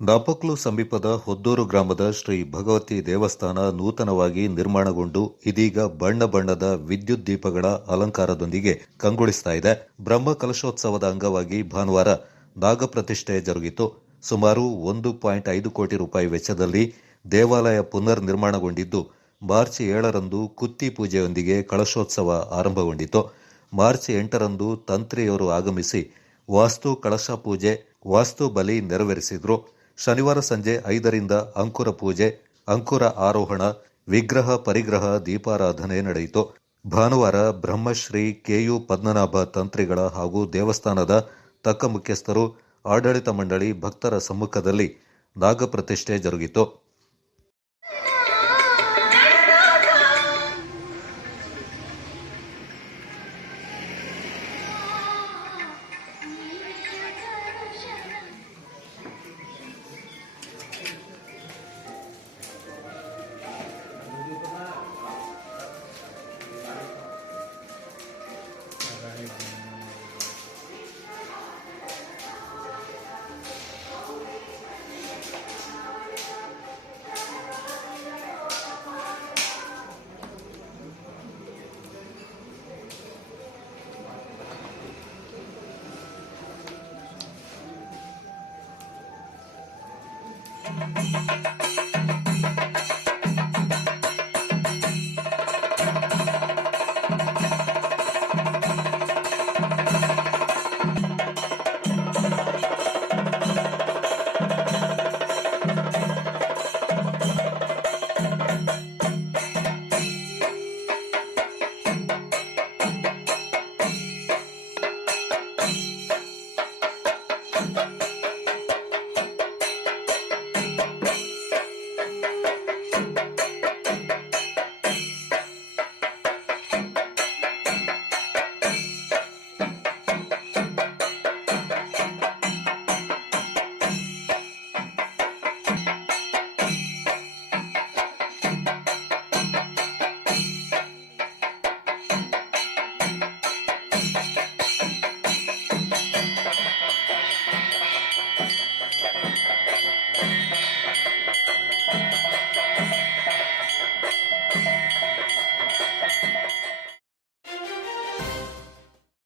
ನಾಪಕ್ಲು ಸಮೀಪದ ಹೊದ್ದೂರು ಗ್ರಾಮದ ಶ್ರೀ ಭಗವತಿ ದೇವಸ್ಥಾನ ನೂತನವಾಗಿ ನಿರ್ಮಾಣಗೊಂಡು ಇದೀಗ ಬಣ್ಣ ಬಣ್ಣದ ವಿದ್ಯುತ್ ದೀಪಗಳ ಅಲಂಕಾರದೊಂದಿಗೆ ಕಂಗೊಳಿಸ್ತಾ ಇದೆ. ಬ್ರಹ್ಮ ಕಲಶೋತ್ಸವದ ಅಂಗವಾಗಿ ಭಾನುವಾರ ನಾಗಪ್ರತಿಷ್ಠೆ ಜರುಗಿತು. ಸುಮಾರು 1.5 ಕೋಟಿ ರೂಪಾಯಿ ವೆಚ್ಚದಲ್ಲಿ ದೇವಾಲಯ ಪುನರ್ ನಿರ್ಮಾಣಗೊಂಡಿದ್ದು, ಮಾರ್ಚ್ 7ರಂದು ಕುತ್ತಿ ಪೂಜೆಯೊಂದಿಗೆ ಕಳಶೋತ್ಸವ ಆರಂಭಗೊಂಡಿತು. ಮಾರ್ಚ್ 8ರಂದು ತಂತ್ರಿಯವರು ಆಗಮಿಸಿ ವಾಸ್ತು ಕಳಶ ಪೂಜೆ, ವಾಸ್ತು ಬಲಿ ನೆರವೇರಿಸಿದ್ರು. ಶನಿವಾರ ಸಂಜೆ 5ರಿಂದ ಅಂಕುರ ಪೂಜೆ, ಅಂಕುರ ಆರೋಹಣ, ವಿಗ್ರಹ ಪರಿಗ್ರಹ ದೀಪಾರಾಧನೆ ನಡೆಯಿತು. ಭಾನುವಾರ ಬ್ರಹ್ಮಶ್ರೀ ಕೆಯು ಪದ್ಮನಾಭ ತಂತ್ರಿಗಳ ಹಾಗೂ ದೇವಸ್ಥಾನದ ತಕ್ಕ ಮುಖ್ಯಸ್ಥರು, ಆಡಳಿತ ಮಂಡಳಿ ಭಕ್ತರ ಸಮ್ಮುಖದಲ್ಲಿ ನಾಗಪ್ರತಿಷ್ಠೆ ಜರುಗಿತು.